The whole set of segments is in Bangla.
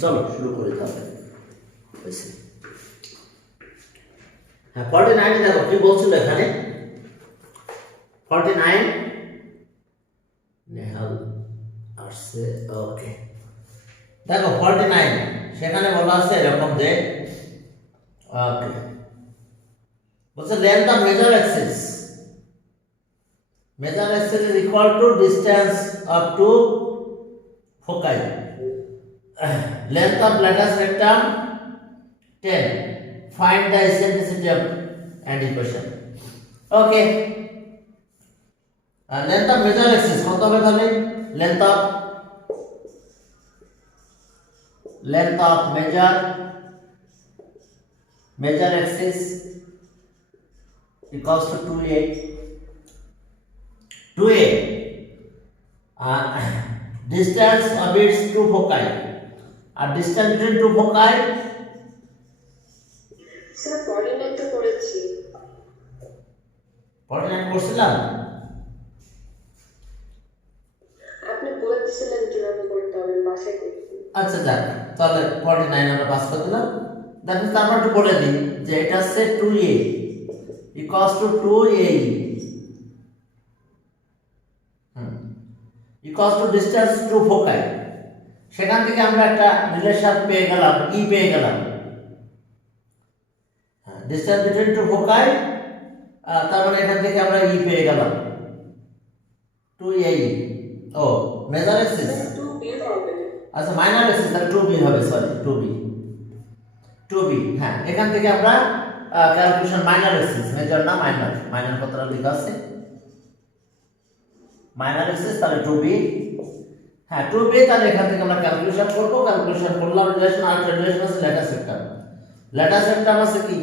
চলো শুরু করি তাহলে। হ্যাঁ 49 দেখো কি বলছিল এখানে 49 নেহাল আসছে ওকে দেখো 49 সেখানে বলা আছে এরকম যে ওকে বলছে length of major axis is equal to distance of two foci. Length of lattice rectum 10. Find the eccentricity of and equation. Okay. Length of major axis কত হবে তাহলে length of major axis equals to 2a 2a distance of its two foci distance between two foci sir 49 তো করেছি 49 করছিলাম আপনি বলে দিয়েছিলেন কিভাবে করতে হবে বাসায় করতে আচ্ছা যাক তাহলে 49 আমরা পাস করে দিলাম দেখো তারপর একটু বলে দিই যে এটা হচ্ছে 2a equals to 2a equals to distance to foci সেখান থেকে আমরা একটা রিলেশন পেয়ে গেলাম পেয়ে গেলাম ডিসটেন্স বিটুইন টু ফোকাই তার মানে এখান থেকে আমরা পেয়ে গেলাম 2a ও মেজর অ্যাক্সিস 2b হবে আচ্ছা মাইনর অ্যাক্সিস তাহলে 2b হবে সরি 2b হ্যাঁ এখান থেকে আমরা ক্যালকুলেশন মাইনর অ্যাক্সিস মেজর না মাইনর কতটা লেখা আছে মাইনর অ্যাক্সিস তাহলে 2b হ্যাঁ 2b তাহলে এখান থেকে আমরা ক্যালকুলেশন করলাম রিলেশন আর রিলেশন আছে ল্যাটাস সেক্টর আছে কি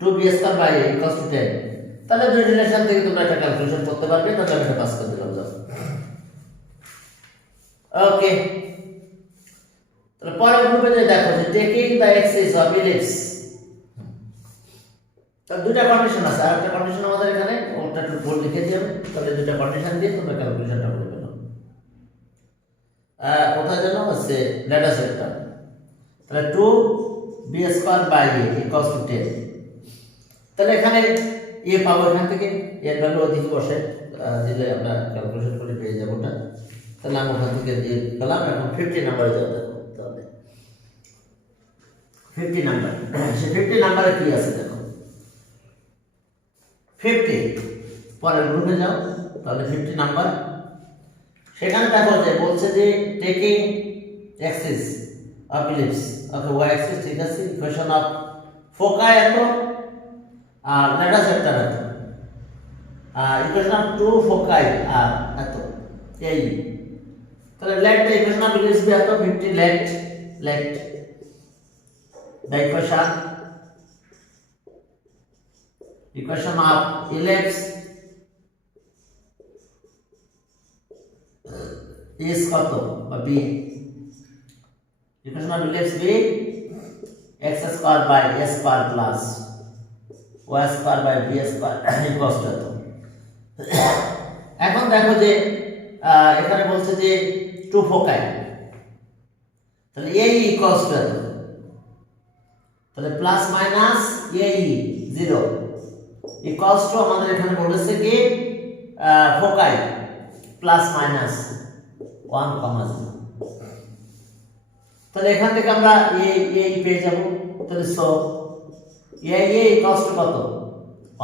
2b square by a equals to 10 তাহলে দুই রিলেশন থেকে তোমরা এটা ক্যালকুলেশন করতে পারবে তাহলে আমি এটা পাস করে দিলাম যাও ওকে তাহলে পরের গ্রুপে যে দেখো যে taking the axis of ellipse তাহলে দুইটা কন্ডিশন আছে আর একটা কন্ডিশন আমাদের এখানে ওটা একটু ভুল লিখে দিও তাহলে দুইটা কন্ডিশন দিয়ে তোমরা ক্যালকুলেশনটা করে ফেলো কোথায় যেন আছে ল্যাটাস সেক্টর তাহলে 2b square by a equals to 10 তাহলে এখানে a পাবো এখান থেকে এর ভ্যালু অধিক বসে দিলে আমরা ক্যালকুলেশন করে পেয়ে যাব ওটা তাহলে আমরা ওখান থেকে দিয়ে পেলাম এখন 50 নম্বরে যাও দেখো তাহলে 50 নাম্বার সে 50 নম্বরে কি আছে দেখো 50 পরের গ্রুপে যাও তাহলে 50 নাম্বার সেখানে দেখো যে বলছে যে taking axis of ellipse okay Y axis ঠিক আছে ইকুয়েশন অফ ফোকাই এত আর ল্যাটাস সেক্টর এত ইকুয়েশন অফ টু ফোকাই আর এত এই তাহলে let the equation of ellipse be এত 50 let the equation of ellipse is কত বা b equation of ellipse b x square by a square plus y square by b square equals to এত এখন দেখো যে এখানে বলছে যে টু ফোকাই তাহলে a ইকুয়ালস টু এত তাহলে plus minus a 0 equals to আমাদের এখানে বলেছে কি ফোকাই প্লাস মাইনাস 1 কমা 0 তাহলে এখান থেকে আমরা a পেয়ে যাব তাহলে সো a ইকুয়ালস টু কত 1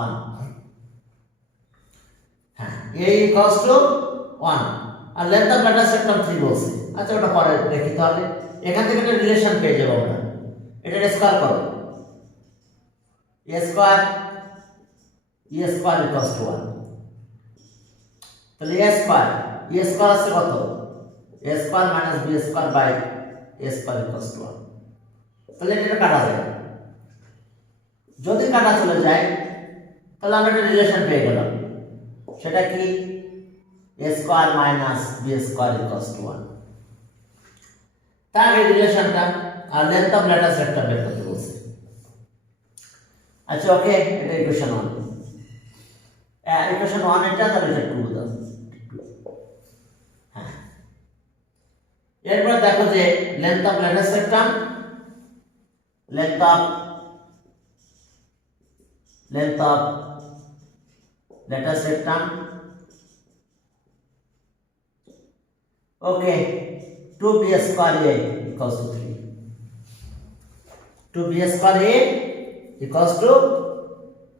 হ্যাঁ a ইকুয়ালস টু 1 আর লেন্থ অফ ল্যাটাস সেক্টর 3 বলছে আচ্ছা ওটা পরে দেখি তাহলে এখান থেকে একটা রিলেশন পেয়ে যাব আমরা এটা স্কয়ার করো a স্কয়ার ইকুয়ালস টু 1 তাহলে a স্কয়ার আছে কত a square minus b square by a square equals to 1 তাহলে এটা কাটা যায় যদি কাটা চলে যায় তাহলে আমরা একটা রিলেশন পেয়ে গেলাম সেটা কি a square minus b square equals to 1 তার এই রিলেশনটা আর লেন্থ অফ ল্যাটাস সেক্টর বের করতে বলছে আচ্ছা ওকে এটা ইকুয়েশন 1 ইকুয়েশন 1 এটা তাহলে এটা 2 দাও এরপর দেখো যে length of latest sector, length of latest sector, okay 2b square a equals to 3, 2b square a equals to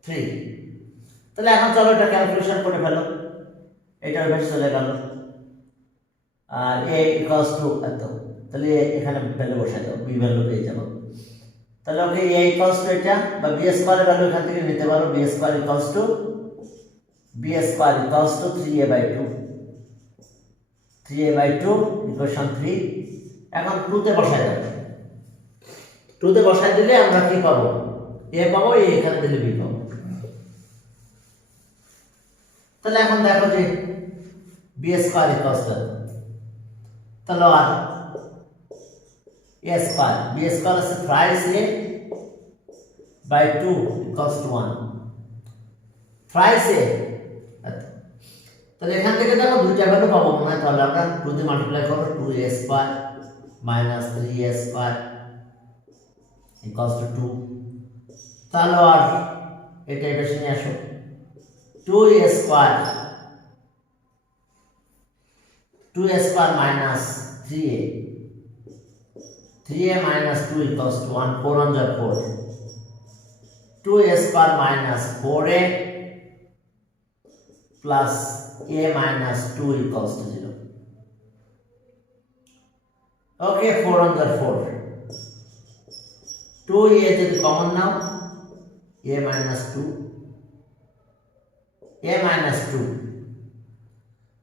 3। তাহলে এখন চলো এটা ক্যালকুলেশন করে ফেলো, এটা ওই পাশে চলে গেল, আর a equals to এত, তাহলে এখানে ভ্যালু বসাই দাও, b ভ্যালু পেয়ে যাবো। তাহলে ওকে a equals to এটা বা b স্কয়ার ভ্যালু এখান থেকে নিতে পারো, b square equals to 3a by 2, 3a by 2 equation 3। এখন 2 তে বসাই দাও, 2 তে বসাই দিলে আমরা কি পাবো, a পাবো, a এখানে দিলে b পাবো। তাহলে এখন দেখো যে b স্কয়ার ইকুয়ালস টু, তাহলে আর a স্কয়ার, b স্কয়ার আছে thrice a by 2 equals to 1, thrice a। তাহলে এখান থেকে দেখো দুইটা ভ্যালু পাবো মনে হয়, তাহলে আমরা 2 দিয়ে মাল্টিপ্লাই করব, 2a square minus 3a square equals two 2। তাহলে আর এটা এসে নিয়ে আসো, 2a square minus 3a minus 2 equals to 1, 4 on the 4, 2a square minus 4a plus a minus 2 equals to 0. Okay, 4 on the 4, 2a যদি কমন নাও, a minus 2,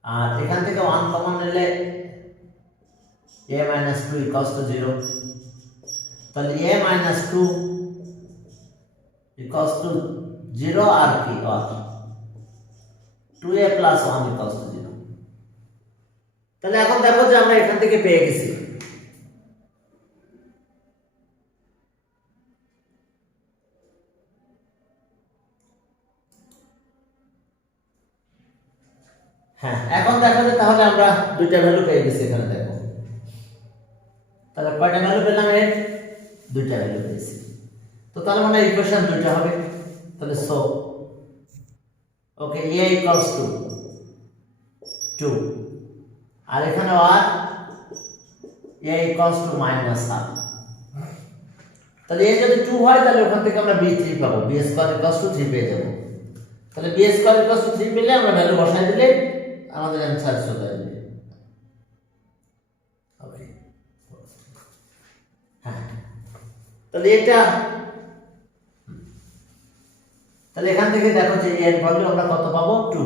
আর এখান থেকে 1 কমন নিলে a minus 2 equals to 0, তাহলে a minus 2 equals to 0 আর কি আর 2a plus 1 equals to 0। তাহলে এখন দেখো যে আমরা এখান থেকে পেয়ে গেছি, হ্যাঁ এখন দেখো যে তাহলে আমরা দুইটা ভ্যালু পেয়ে গেছি এখানে দেখো, তাহলে কয়টা ভ্যালু পেলাম, এর দুইটা ভ্যালু পেয়েছি। তো তাহলে মানে ইকুয়েশন দুইটা হবে, তাহলে so okay a equals to 2, আর এখানে আর a equals to minus half। তাহলে a যদি 2 হয় তাহলে ওখান থেকে আমরা b3 পাবো, b স্কয়ার equals to 3 পেয়ে যাব। তাহলে b স্কয়ার equals to 3 পেলে আমরা ভ্যালু বসাই দিলে আমাদের অ্যানসার চলে আসবে। ওকে হ্যাঁ, তাহলে এটা, তাহলে এখান থেকে দেখো যে এর ভ্যালু আমরা কত পাবো, 2।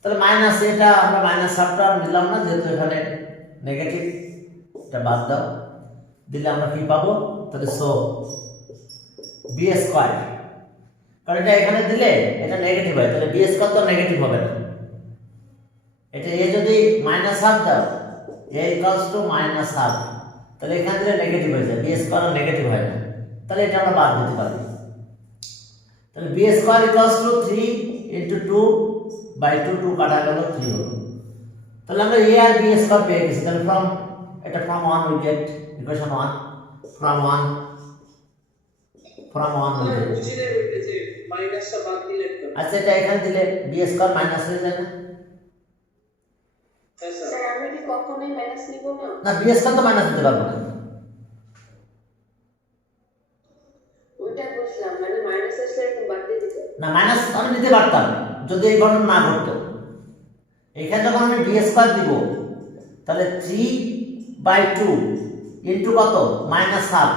তাহলে মাইনাস এটা আমরা মাইনাস হাফটা আর নিলাম না, যেহেতু এখানে নেগেটিভ, এটা বাদ দাও, দিলে আমরা কি পাবো, তাহলে সো b স্কয়ার, কারণ এটা এখানে দিলে এটা নেগেটিভ হয়, তাহলে b স্কয়ার তো নেগেটিভ হবে না, এটা a যদি মাইনাস হাফ দাও, a equals two minus half, তাহলে এখানে দিলে নেগেটিভ হয়ে যায়, b স্কয়ার নেগেটিভ হয় না, তাহলে এটা আমরা বাদ দিতে পারি। তাহলে b square equals to 3 into 2 by 2 কাটা গেল 3 হলো। তাহলে আমরা a আর b স্কয়ার পেয়ে গেছি। তাহলে from 1 will get equation 1, from 1 will get, বুঝিয়ে হইতেছে মাইনাসটা বাদ দিলে তো। আচ্ছা এটা এখানে দিলে b স্কয়ার মাইনাস হয়ে যায় না? হ্যাঁ স্যার। স্যার আমি কি কখনোই মাইনাস নিব না? না, b স্কয়ার তো মাইনাস দিতে পারবো না। ওইটা বুঝলাম, মানে মাইনাস আসলে এরকম বাদ দিয়ে দিতে। না, মাইনাস আমি দিতে পারতাম যদি এই ঘটনা না ঘটতো। এখানে যখন আমি b স্কয়ার দিব, তাহলে 3/2 ইনটু কত, মাইনাস হাফ,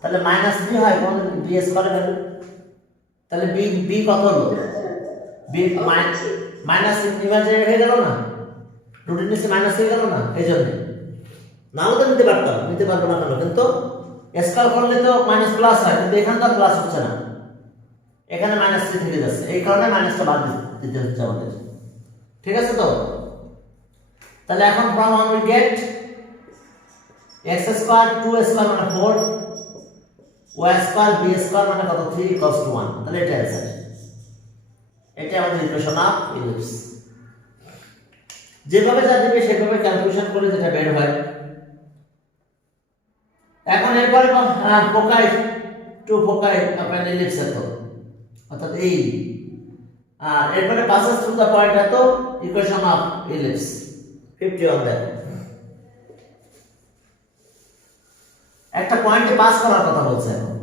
তাহলে মাইনাস 3 হয় কোন b স্কয়ারের ভ্যালু, তাহলে b কত হলো, b মাইনাস ইমাজিনারি হয়ে গেল না, রুটের নিচে মাইনাস হয়ে গেল না, এই জন্য নাও তো নিতে পারতাম, নিতে পারবো না কেন, কিন্তু স্কয়ার করলে তো মাইনাস প্লাস হয়, কিন্তু এখানে তো প্লাস হচ্ছে না, এখানে মাইনাস 3 থেকে যাচ্ছে, এই কারণে মাইনাসটা বাদ দিতে হচ্ছে আমাদের। ঠিক আছে তো? তাহলে এখন from 1 we gate x square 2 square মানে 4, y স্কয়ার b স্কয়ার মানে কত, 3 ইকুয়ালস টু 1। তাহলে এটা অ্যানসার, এটা আমাদের ইকুয়েশন অফ ইলিপস। যেভাবে যা দিবে সেভাবে ক্যালকুলেশন করে যেটা বের হয় এখন এরপরে ফোকাই টু ফোকাই আপনার ইলিপস এত অর্থাৎ এই আর এরপরে পাসেস থ্রু দ্য পয়েন্ট এত ইকুয়েশন অফ ইলিপস 51 দেখো একটা পয়েন্টে পাস করার কথা বলছে এখন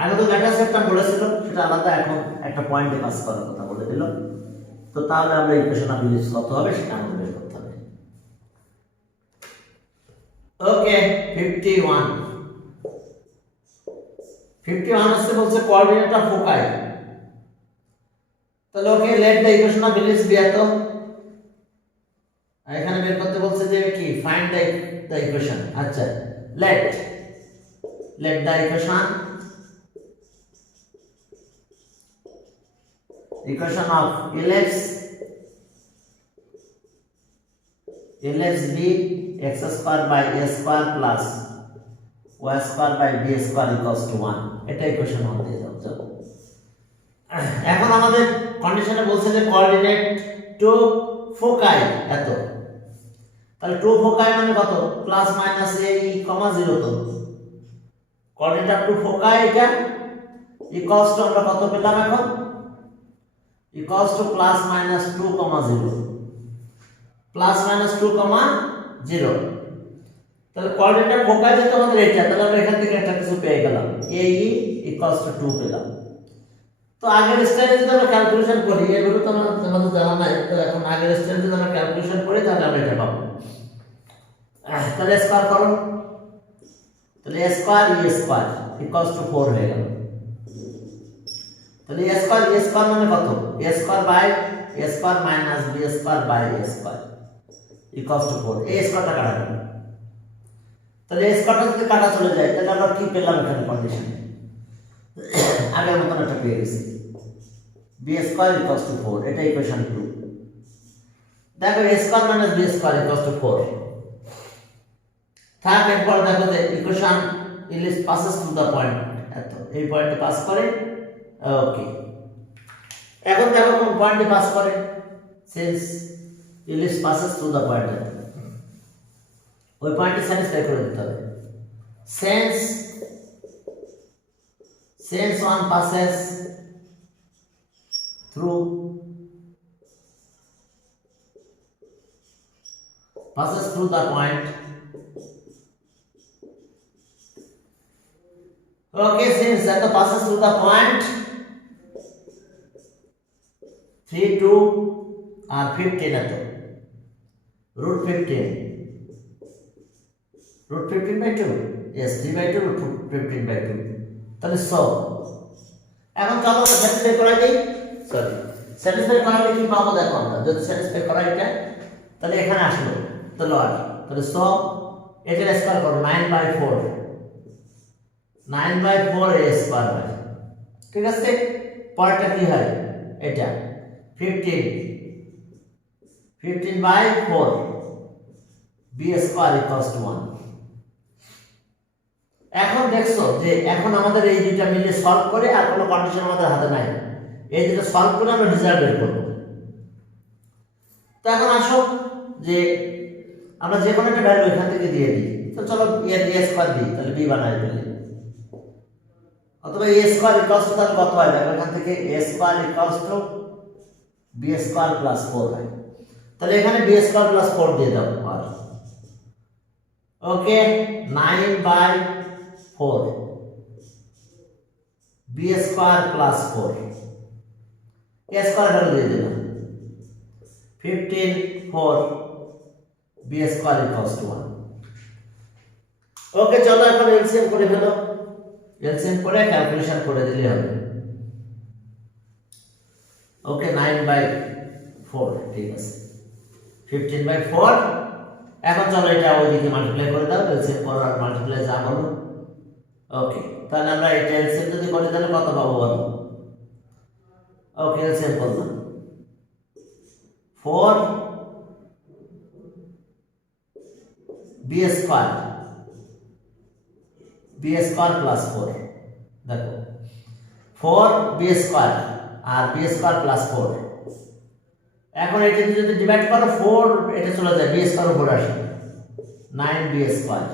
আগে তো ডেটা সেটটা বলেছিল সেটা আলাদা এখন একটা পয়েন্টে পাস করার কথা বলে দিল তো তাহলে আমরা ইকুয়েশন অফ ইলিপস কত হবে সেটা আমাদের বের করতে হবে ওকে 51 আসছে বলছে কোঅর্ডিনেট অফ ফোকাই তাহলে okay let the equation of ellipse be এত এখানে বের করতে বলছে যে কি ফাইন্ড দ্য ইকুয়েশন আচ্ছা let the equation of ellipse be x square by a square plus y square by b square equals to 1 এটা ইকুয়েশন 1 দিয়ে দাও চলো এখন আমাদের কন্ডিশনে বলছে যে কোঅর্ডিনেট টু ফোকাই এত তাহলে টু ফোকাই মানে কত প্লাস মাইনাস a কমা 0 তো কোঅর্ডিনেট টু ফোকাই এটা ইকুয়ালস টু আমরা কত পেলাম এখন equals to plus minus 2 comma 0 plus minus 2 কমা 0 তাহলে কোঅর্ডিনেট ফোকাই যেটা আমাদের এটা তাহলে আমরা এখান থেকে একটা কিছু পেয়ে গেলাম a ইকুয়ালস টু 2 পেলাম তো আগের স্টাইলে যদি আমরা ক্যালকুলেশন করি এগুলো তো আমাদের জানা নাই তো এখন আগের স্টাইলে যদি আমরা ক্যালকুলেশন করি তাহলে আমরা এটা পাবো তাহলে স্কয়ার করো তাহলে a স্কয়ার ইকুয়ালস টু 4 হয়ে গেল তাহলে a স্কয়ার মানে কত a square by a square minus b square by a square equals to 4 a স্কয়ারটা কাটা গেল তাহলে a স্কয়ারটা যদি কাটা চলে যায় তাহলে আমরা কি পেলাম এখানে কন্ডিশন আগের মতন একটা পেয়ে গেছি b স্কয়ার ইকুয়ালস টু 4 এটা ইকুয়েশন 2 দেখো a square minus b square equals to 4 থাক এরপর দেখো যে equation ellipse passes through the point এত এই পয়েন্টে পাস করে ওকে এখন দেখো কোন পয়েন্টে পাস করে since ellipse passes through the point এত ওই পয়েন্টে স্যাটিসফাই করে দিতে হবে since one passes through the point okay since that passes through the point 3 2 or 15 at root 15 by 2 yes 3 by 2 root 15 by 2 তাহলে 100 এখন চলো স্যাটিসফাই করা দেই স্যাটিসফাই করালে কি পাবো দেখো আমরা যদি স্যাটিসফাই করা এটা তাহলে এখানে আসলো তাহলে আর তাহলে 100 এটা স্কয়ার করো 9 by 4 a স্কয়ার হয় ঠিক আছে পরেরটা কি হয় এটা 15 by 4 b square equals to 1 এখন দেখছো যে এখন আমাদের এই দুইটা মিলে সলভ করে আর কোনো কন্ডিশন আমাদের হাতে নাই এই দুটো সলভ করে আমরা রেজাল্ট বের করব তো এখন আসো যে আমরা যে কোনো একটা ভ্যালু এখান থেকে দিয়ে দিই তো চলো a স্কয়ার দিই তাহলে b বানাই ফেলি অথবা a স্কয়ার ইকুয়ালস টু তাহলে কত হয় দেখো এখান থেকে a square equals to b square plus 4 হয় তাহলে এখানে b স্কয়ার প্লাস 4 দিয়ে দাও আর ওকে 9 by 4 b square plus 4 a square value দিয়ে দিলাম 15 4 b স্কয়ার ইকুয়ালস টু 1 ওকে চলো এখন এলসিএম করে ফেলো এলসিএম করে ক্যালকুলেশন করে দিলে হবে ওকে 9 by 4 ঠিক আছে 15 by 4 এখন চলো এটা ওইদিকে মাল্টিপ্লাই করে দাও এলসিএম করো আর মাল্টিপ্লাই যা বলো ওকে তাহলে আমরা এটা এলসিএম যদি করি তাহলে কত পাবো বলো ওকে এলসিএম করলাম 4 b স্কয়ার প্লাস 4 দেখো 4 b স্কয়ার আর b স্কয়ার প্লাস 4 এখন এটা যদি ডিভাইড করো 4 এটা চলে যায় b স্কয়ার উপরে আসে 9 b স্কয়ার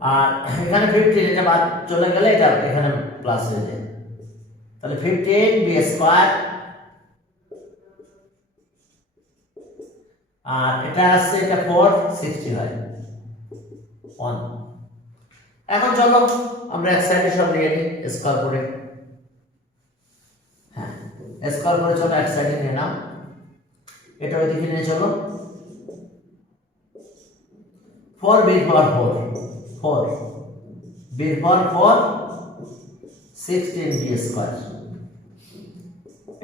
আর এখানে 15 এটা বাদ চলে গেলে এটা এখানে প্লাস হয়ে যায়, তাহলে 15 বি স্কয়ার, আর এটা আছে এটা 4 60 হয় 1। এখন চলো আমরা এক সাইডে সব নিয়ে নিই স্কয়ার করে। হ্যাঁ, স্কয়ার করে চলো এক সাইডে নিয়ে নাও, এটা ওইদিকে নিয়ে চলো। 4 B power 4 B power 4 16 B square,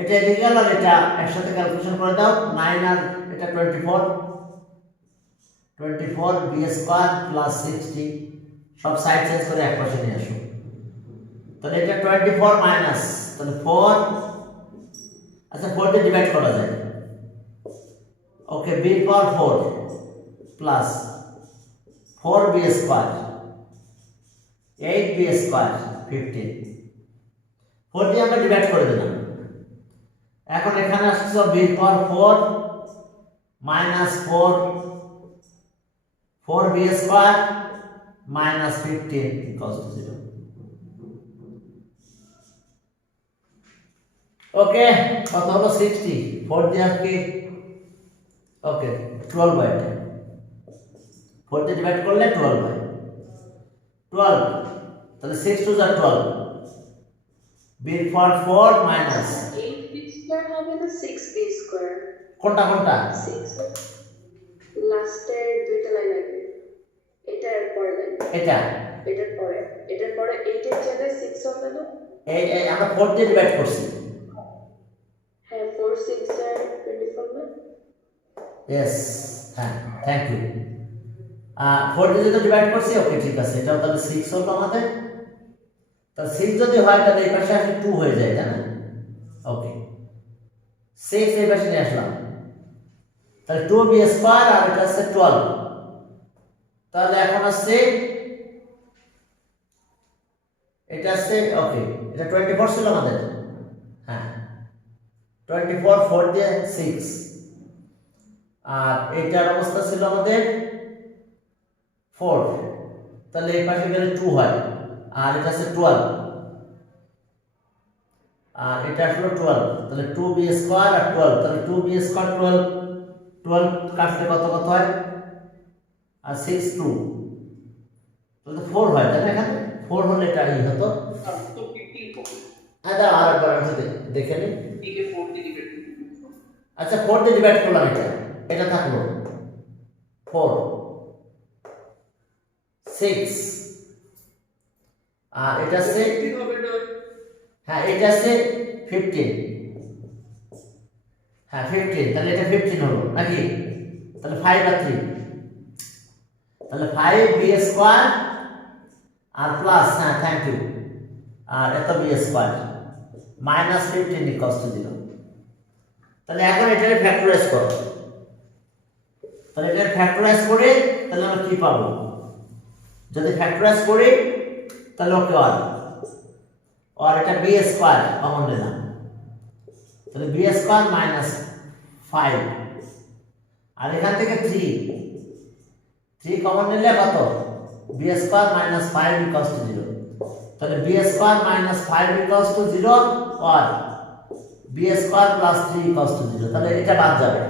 এটা এদিকে গেল আর এটা একসাথে ক্যালকুলেশন করে দাও। 9 আর এটা 24 বি স্কয়ার প্লাস 60, সব সাইড চেঞ্জ করে এক পাশে নিয়ে আসো। তাহলে এটা 24 মাইনাস, তাহলে 4, আচ্ছা 4 কে ডিভাইড করা যায়, okay B power 4 plus 4 B square 8 B square 15, 4 দিয়ে আমরা ডিভাইড করে দিলাম। এখন এখানে আসছে B power 4 minus 4 B square minus 15 equals to 0। Okay, কত হলো 60, 4 দিয়ে কি ওকে 12 বাই 10, 4 দিয়ে ডিভাইড করলে 12 বাই 12, তাহলে 6 টু যা 12, B for 4 minus 8b square হবে না 6b স্কয়ার? কোনটা 6 লাস্টের দুইটা লাইন আছে, এটার পরে লাইন, এটার পরে 8 এর জায়গায় 6 হবে না? এই আমরা 4 দিয়ে ডিভাইড করছি। হ্যাঁ, 4 6 আর 24 না? ইয়েস, হ্যাঁ, থ্যাংক ইউ। 4 দিয়ে যদি ডিভাইড করছি, ওকে ঠিক আছে, এটাও তাহলে 6 হলো আমাদের। তাহলে 6 যদি হয় তাহলে এই পাশে আসলে 2 হয়ে যায়, তাই না? ওকে, 6 এই পাশে নিয়ে আসলাম, তাহলে 2 বি স্কয়ার আর এটা আছে 12, তাহলে এখন আছে এটা আছে ওকে, এটা 24 ছিল আমাদের, হ্যাঁ 24, 4 দিয়ে 6, আর এইটার অবস্থা ছিল আমাদের 4, তাহলে এই পাশে গেলে 2 হয়, আর এটা আছে 12, আর এটা আসলে 12, তাহলে 2 বি স্কয়ার আর 12, তাহলে 2 বি স্কয়ার 12 কাটলে কত হয়, আর 6 2, তাহলে 4 হয়, তাই না? এখানে 4 হলে এটা ই হতো, তো 15 হবে। আচ্ছা আর একবার আমি দেখে নিই। একে 4 দিয়ে ডিভাইড করতে। আচ্ছা 4 দিয়ে ডিভাইড করলাম, এটা থাকলো 4 6, আর এটা আছে 15 হবে না? হ্যাঁ এটা আছে 15, হ্যাঁ 15, তাহলে এটা 15 হলো নাকি? তাহলে 5 আর 3, তাহলে 5 বি স্কয়ার আর প্লাস, হ্যাঁ থ্যাংক ইউ, আর এত B square minus 15 equals to 0। তাহলে এখন এটাকে ফ্যাক্টরাইজ করো, তাহলে এটাকে ফ্যাক্টরাইজ করে তাহলে আমরা কি পাবো? যদি ফ্যাক্টরাইজ করি তাহলে ওকে আর এটা বি স্কয়ার কমন নিলাম, তাহলে বি স্কয়ার মাইনাস 5, আর এখান থেকে 3 কমন নিলে কত? B square minus 5 equals to 0, তাহলে B square minus 5 equals to 0 আর B square plus 3 equals to 0, তাহলে এটা বাদ যাবে,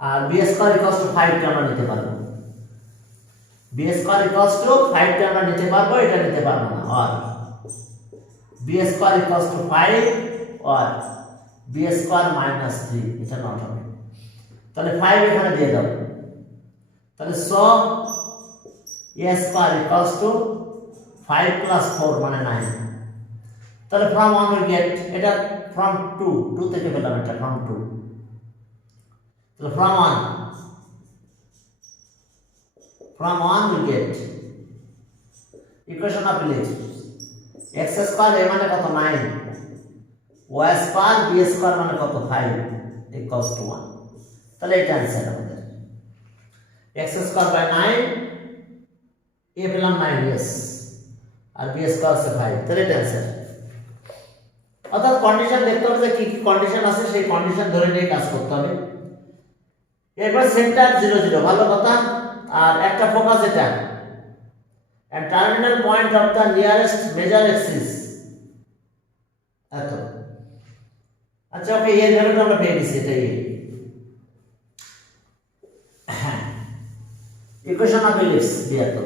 আর বি স্কয়ার ইকুয়ালস টু 5 টা আমরা নিতে পারবো, বি স্কয়ার ইকুয়ালস টু 5 টা আমরা নিতে পারবো, এটা নিতে পারবো না, আর বি স্কয়ার ইকুয়ালস টু 5 আর বি স্কয়ার মাইনাস 3, এটা নট হবে, তাহলে 5 এখানে দিয়ে দাও, তাহলে so A square equals to 5 plus 4 মানে 9, তাহলে ফ্রম 1 উই গেট, এটা ফ্রম 2 থেকে পেলাম, এটা ফ্রম 2, তাহলে from 1 we get equation of ellipse x square a মানে কত 9, y স্কয়ার b স্কয়ার মানে কত 5 ইকুয়ালস টু 1, তাহলে এটা आंसर আমাদের x স্কয়ার বাই 9, a পেলাম 9 yes, আর b স্কয়ার আছে 5, তাহলে এটা आंसर। অর্থাৎ কন্ডিশন দেখতে হবে যে কি কি কন্ডিশন আছে, সেই কন্ডিশন ধরে নিয়ে কাজ করতে হবে। এরপর সেন্টার 0 0 ভালো কথা, আর একটা ফোকাস এটা and terminal point of the nearest major axis এত আচ্ছা ওকে এর ভ্যালুটা আমরা পেয়ে গেছি এটাই equation of ellipse দিয়া তো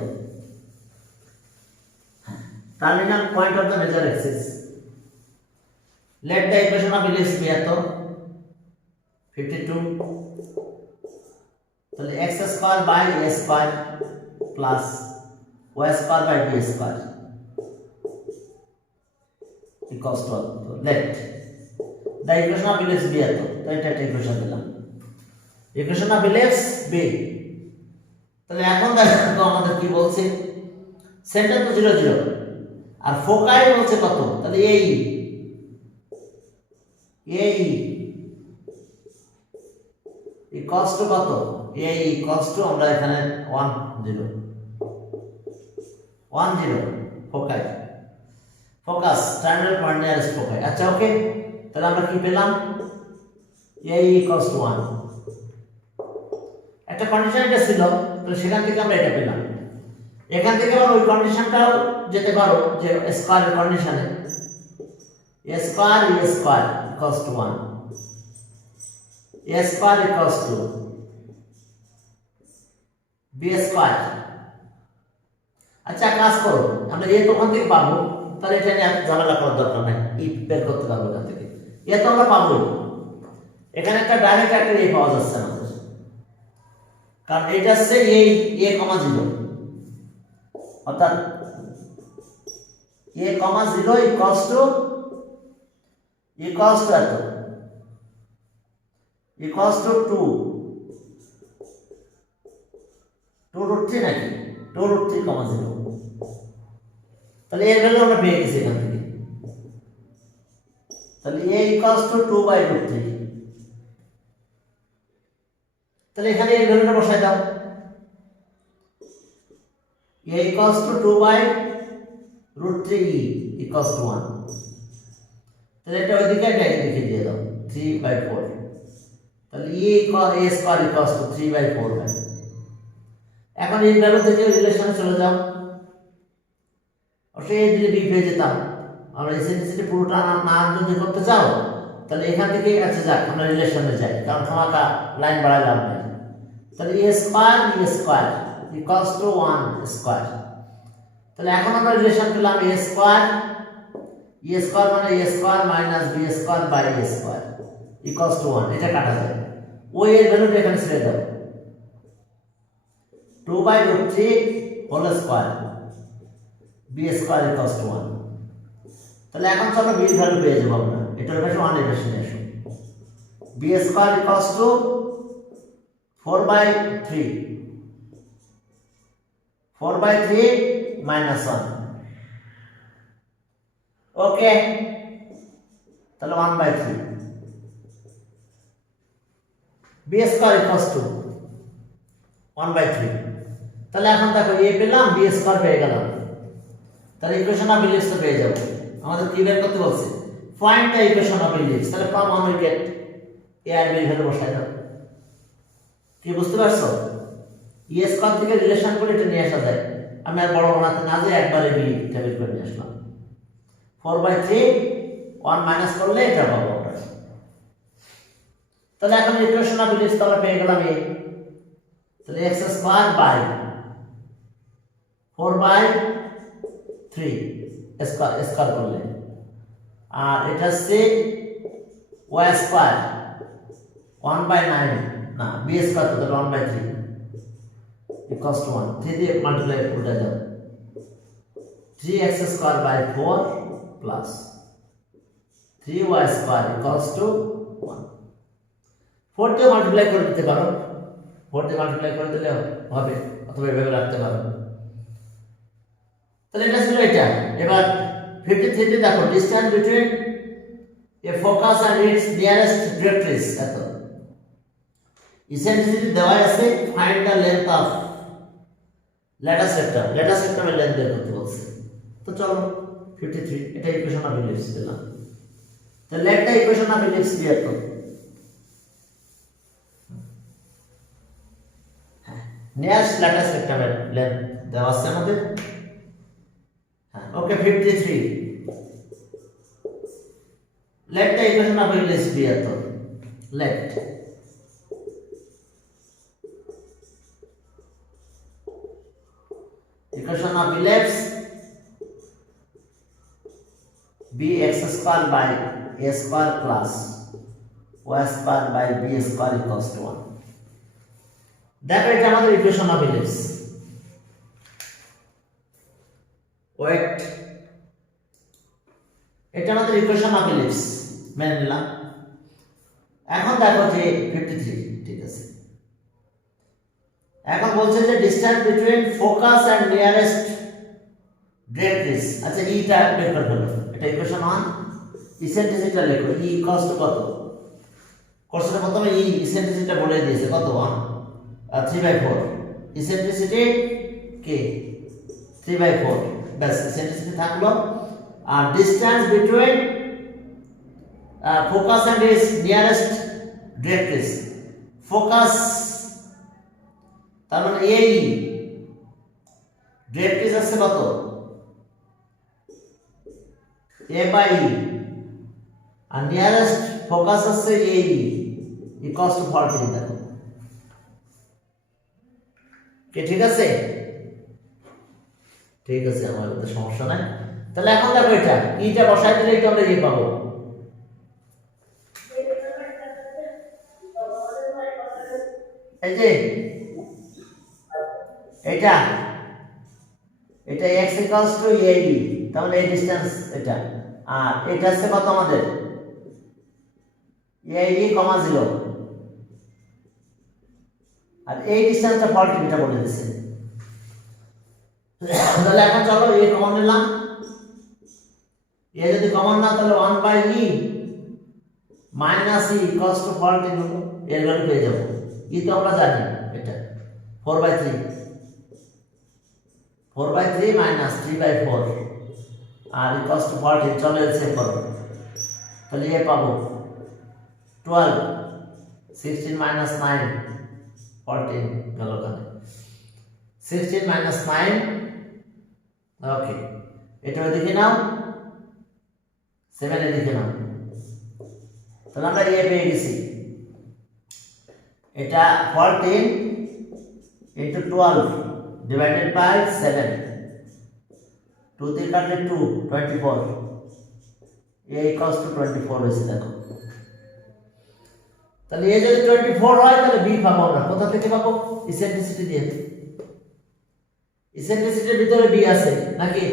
terminal point of the major axis let the equation of ellipse দিয়া তো 52 তাহলে x square by a square plus y square by b square equals to let the equation of ellipse দিয়া তো এটা ইকুয়েশন দিলাম ইকুয়েশন অফ ellipse b তাহলে এখন দেখো আমাদের কি বলছে সেন্টার তো 0 0 আর ফোকাই বলছে কত তাহলে এই ইকুয়ালস টু কত এই ইকুয়ালস টু আমরা এখানে 1 0 ফোকাই ফোকাস টার্মিনাল পয়েন্ট নিয়ারেস্ট ফোকাই আচ্ছা ওকে তাহলে আমরা কি পেলাম এই ইকুয়ালস টু 1 একটা কন্ডিশন এটা ছিল তাহলে সেখান থেকে আমরা এটা পেলাম এখান থেকে আমরা ওই কন্ডিশনটাও যেতে পারো যে স্কয়ারের কন্ডিশনে a square equals to 1 a square equals to b square আচ্ছা কাজ করো আমরা এ তো ওখান থেকে পাবো তাহলে এটা নিয়ে ঝামেলা করার দরকার নাই ই বের করতে পারবো এখান থেকে এ তো আমরা পাবো এখানে একটা ডাইরেক্ট একটা এ পাওয়া যাচ্ছে না কারণ এটা হচ্ছে এই a, 0 অর্থাৎ a, 0 equals to এত equals to 2 root 3 নাকি 2 root 3, 0 তাহলে এর ভ্যালু আমরা পেয়ে গেছি এখান থেকে তাহলে a equals to 2 by root 3 তাহলে এখানে এর ভ্যালুটা বসাই দাও a equals to 2 by root 3 equals to 1 তাহলে এটা ওইদিকে এটা এদিকে দিয়ে দাও 3 by 4 তাহলে a square equals to 3 by 4 হয় এখন এই ভ্যালু থেকে রিলেশনে চলে যাও অবশ্যই এই দিকে b পেয়ে যেতাম আমরা এসএনসিটি পুরোটা না যদি করতে চাও তাহলে এখান থেকে আচ্ছা যাক আমরা রিলেশনে যাই কারণ তোমাকে লাইন বাড়াইলাম না তাহলে a square equals to 1 square তাহলে এখন আমরা রিলেশন পেলাম a স্কয়ার মানে a square minus b square by a square equals to 1 এটা কাটা যায় ওই এর ভ্যালুটা এখানে ছেড়ে দাও 2 by root 3 whole square b square equals to 1 তাহলে এখন চলো b এর ভ্যালু পেয়ে যাব আমরা এটার পাশে 1 এর পাশে আসো b square equals to 4 by 3 minus 1 ওকে তাহলে 1 by 3 b square equals to 1 by 3 তাহলে এখন দেখো a পেলাম b স্কয়ার পেয়ে গেলাম তাহলে ইকুয়েশন অফ ellipse তো পেয়ে যাব আমাদের কি বের করতে বলছে find the equation of ellipse তাহলে ফ্রম 1 উই গেট a আর b এর ভ্যালু বসাই দাও কি বুঝতে পারছো e স্কয়ার থেকে রিলেশন করে এটা নিয়ে আসা যায় আমি আর বড় বানাতে না যে একবারে b টা বের করে নিয়ে আসলাম 4 by 3 1 মাইনাস করলে এটা পাবো আমরা তাহলে এখন ইকুয়েশন অফ ellipse আমরা পেয়ে গেলাম a তাহলে x square by 4 by 3 square করলে আর এটা হচ্ছে y স্কয়ার 1 by 9 না b স্কয়ার তো 1 by 3 equals to 1 3 দিয়ে মাল্টিপ্লাই উল্টা দাও 3x square by 4 plus 3y square equals to 1 4 দিয়ে মাল্টিপ্লাই করে দিতে পারো 4 দিয়ে মাল্টিপ্লাই করে দিলে হবে অথবা এভাবে রাখতে পারো তাহলে এটা ছিল এটা এবার 53 তে দেখো distance between a focus and its nearest directrix এত ইসেন্ট্রিসিটি দেওয়া আছে find the length of latus সেক্টরের লেন্থ বের করতে বলছে তো চলো 53 এটা ইকুয়েশন অফ ellipse দিলাম তো late the equation of ellipse বের করো নিয়ারেস্ট ল্যাটার সেক্টরের লেন্থ দেওয়া আছে আমাদের Okay, 53. Let the equation of ellipse be author. Let equation of ellipse be x square by a square plus y square by b square equals to 1. দেখো এটা আমাদের ইকুয়েশন অফ ইলিপস। ওয়েট, এটা আমাদের ইকুয়েশন অফ ইলিপস মেনে নিলাম। এখন দেখো যে 53, ঠিক আছে। এখন বলছে যে distance between focus and nearest directrix. আচ্ছা, ইটা বের করে ফেলো। এটা ইকুয়েশন 1। ইসেন্ট্রিসিটিটা লেখো। ই ইকুয়ালস টু কত? কোশ্চেনে প্রথমে ই ইসেন্ট্রিসিটিটা বলে দিয়েছে কত? 3/4। ইসেন্ট্রিসিটি কে 3/4। ব্যাস, ইসেন্ট্রিসিটি থাকলো। আর distance between focus and is nearest directrix. Focus তার মানে এই ডিরেক্ট্রিক্স আছে কত? a by e, আর নিয়ারেস্ট ফোকাস আছে এই ইকুয়ালস টু 14। দেখো কি ঠিক আছে? ঠিক আছে, আমার তো সমস্যা নাই। তাহলে এখন দেখো এটা ইটা বসাই দিলে এটা আমরা ইয়ে পাবো। এই যে এটা x ইকুয়ালস টু ae, তাহলে এই ডিসটেন্স এটা। আর এটা আছে কত আমাদের? ae, 0। আর এই ডিসটেন্সটা 40 মিটার বলে দিয়েছে। তাহলে এখন চলো এ কমন নিলাম। এ যদি কমন না, তাহলে 1/e minus e equals to 40 নেব। এর ভ্যালু পেয়ে যাব। ই তো আমরা জানি এটা 4/3। 4/3 মাইনাস 3/4 আর ইকুয়ালস টু 40। চলো এর সেভ করো। তাহলে এ পাবো 12। 16 মাইনাস 9 14 গেল ওখানে। 16 মাইনাস 9। ওকে, এটা দেখে নাও। 7 এ দেখে নাও। তাহলে আমরা এ পেয়ে গেছি। এটা 14 into 12 divided by 7। 2 দিয়ে কাটলে 2, 24। a equals to 24 হয়েছে। দেখো, তাহলে a যদি 24 হয়, তাহলে b পাবো আমরা। কোথা থেকে পাবো? ইসেন্ট্রিসিটি দিয়ে। ইসেন্ট্রিসিটির ভিতরে b আছে নাকি?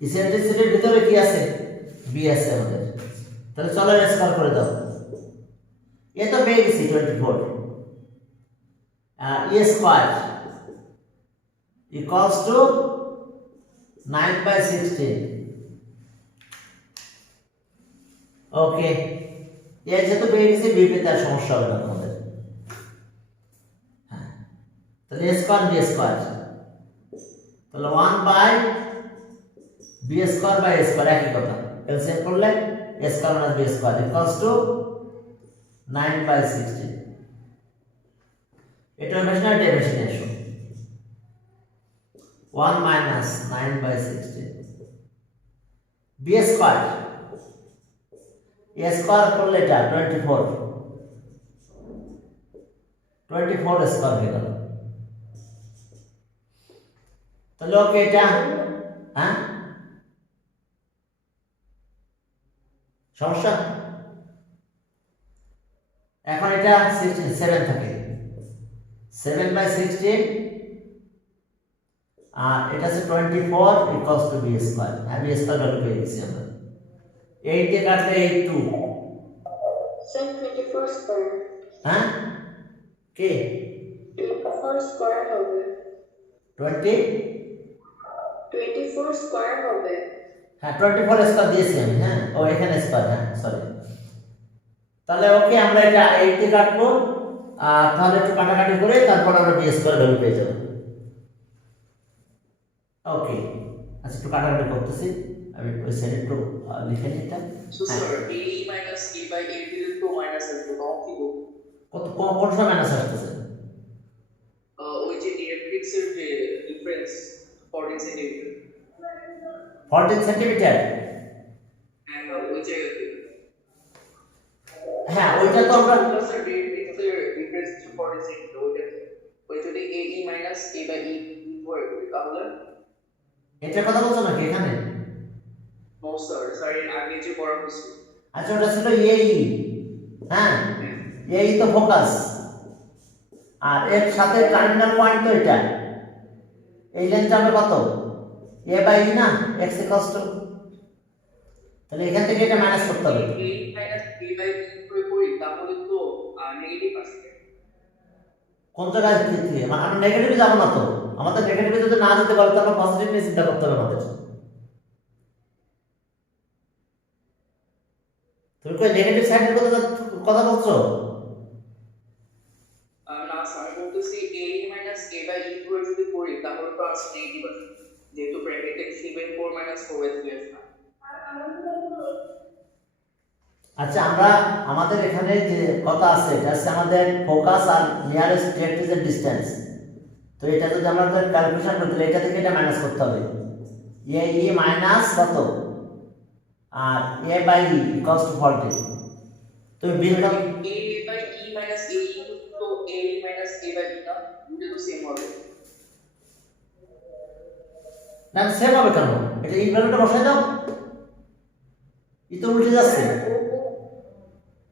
ইসেন্ট্রিসিটির ভিতরে কি আছে? b আছে আমাদের। তাহলে চলো স্কয়ার করে দাও। এ তো পেয়ে গেছি 24। a square equals to 9/16। ওকে, এর যেহেতু পেয়ে গেছি, বি পেতে আর সমস্যা হবে না তোমাদের। হ্যাঁ, তাহলে a স্কয়ার b স্কয়ার, তাহলে 1/b square by a square একই কথা। এলসিএম করলে a square minus b square equals two 9/16। এটা মেশিন আর ডেফিনিশন এসো। 1 minus 9/16 b square. a square করলে এটা 24 স্কয়ার হয়ে গেল। তাহলে ওকে, এটা হ্যাঁ সমস্যা। এখন এটা 16 7 থাকে। 7/16 আর এটা আছে 24 ইকুয়ালস টু b স্কয়ার। আর b স্কয়ার ভ্যালু পেয়ে গেছি আমরা। 8 দিয়ে কাটলে 82। Sir 24 square. হ্যাঁ কে 24 স্কয়ার হবে। 24 স্কয়ার হবে। হ্যাঁ 24 স্কয়ার দিয়েছি আমি। হ্যাঁ, ও এখানে স্কয়ার। হ্যাঁ সরি। তাহলে ওকে, আমরা এটা 8 দিয়ে কাটবো। তাহলে একটু কাটাকাটি করে তারপর আমরা b স্কয়ার ভ্যালু পেয়ে যাব। ওকে, আচ্ছা একটু কাটাকাটি করতেছি আমি। ওই সাইডে একটু লিখে নিই এটা। So sir, a minus a by 8 দিলে তো মাইনাস আসবে, তখন কি করব? কত কোন সময় মাইনাস আসতেছে? ওই যে ডিরেক্ট্রিক্স এর যে ডিফারেন্স 14 সেন্টিমিটার 14 সেন্টিমিটার। হ্যাঁ ওই জায়গাতে হ্যাঁ ওইটা তো আমরা ফোকাসের ডিফারেন্স 14 সেন্টিমিটার ওই যদি AE minus A by E equal তাহলে এটার কথা বলছো নাকি এখানে? নো স্যার স্যার এর আগে যে পড়া হয়েছিল আচ্ছা ওটা ছিল এই, হ্যাঁ এই তো ফোকাস, আর এর সাথে টার্মিনাল পয়েন্ট তো এটা, এই লেন্থ যাবে কত এ বাই ই না, এক্স ইকুয়ালস টু, তাহলে এখান থেকে এটা মাইনাস করতে হবে। A minus A by E equal করি তাহলে তো নেগেটিভ আসবে। কোন জায়গায় থেকে মানে আমরা নেগেটিভে যাব না তো, আমাদের নেগেটিভে যদি না যেতে পারে তাহলে পজিটিভ নিয়ে চিন্তা করতে হবে আমাদের। তুমি কই নেগেটিভ সাইডের কথা বলছো? না স্যার বলতেছি AE minus A by E equal যদি করি তাহলে তো আসলে নেগেটিভ আসবে যেহেতু ব্র্যাকেটে 3/4 মাইনাস 4/3 আসবে। আচ্ছা আমরা আমাদের এখানে যে কথা আছে এটা হচ্ছে আমাদের ফোকাস আর নিয়ারেস্ট ডেট ইজ এর ডিসটেন্স, তো এটা যদি আমরা ক্যালকুলেশন করতে এটা থেকে এটা মাইনাস করতে হবে, এ ই মাইনাস কত আর A by E equals to 40। তুমি বিল দাও A by E minus AE তো AE minus A by E না দুটো তো সেম হবে না, সেম হবে কেন? এটা এই ভ্যালুটা বসাই দাও, ই তো উল্টে যাচ্ছে।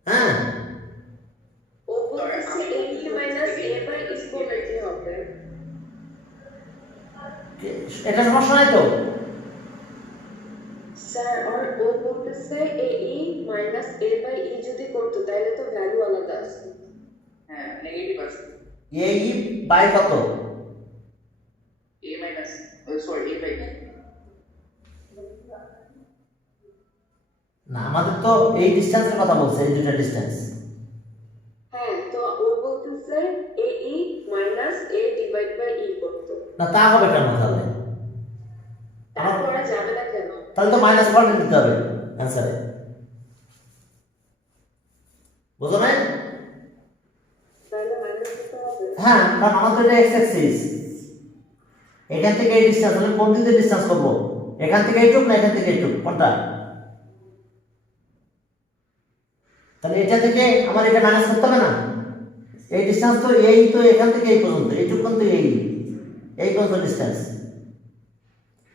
হ্যাঁ ও বলতেছে AE minus A by equal কি হবে? এটা সমস্যা নাই তো? স্যার আর ও বলতেছে AE minus A by E যদি করতো তাহলে তো ভ্যালু আলাদা আসবে। হ্যাঁ নেগেটিভ আসবে এ ই বাই কত A minus sorry A by E না, আমাদের তো এই ডিসটেন্সের কথা বলছে, এই দুটো ডিসটেন্স। হ্যাঁ তো ও বলতেছে AE minus A divide by E করতো, না তা হবে কেন তাহলে? তারপরে যাবে না কেন? তাহলে তো মাইনাস 40 দিতে হবে অ্যানসারে, বুঝো না? তাহলে মাইনাস দিতে হবে। হ্যাঁ কারণ আমাদের এটা এক্স অ্যাক্সিস, এখান থেকে এই ডিসটেন্স, তাহলে কোন দিকে ডিসটেন্স করব? এখান থেকে এইটুক না এখান থেকে এইটুক, কোনটা? তাহলে এটা থেকে আমার এটা মাইনাস করতে হবে না? এই ডিসটেন্স তো এই তো এখান থেকে এই পর্যন্ত, এইটুক পর্যন্ত এই পর্যন্ত ডিসটেন্স,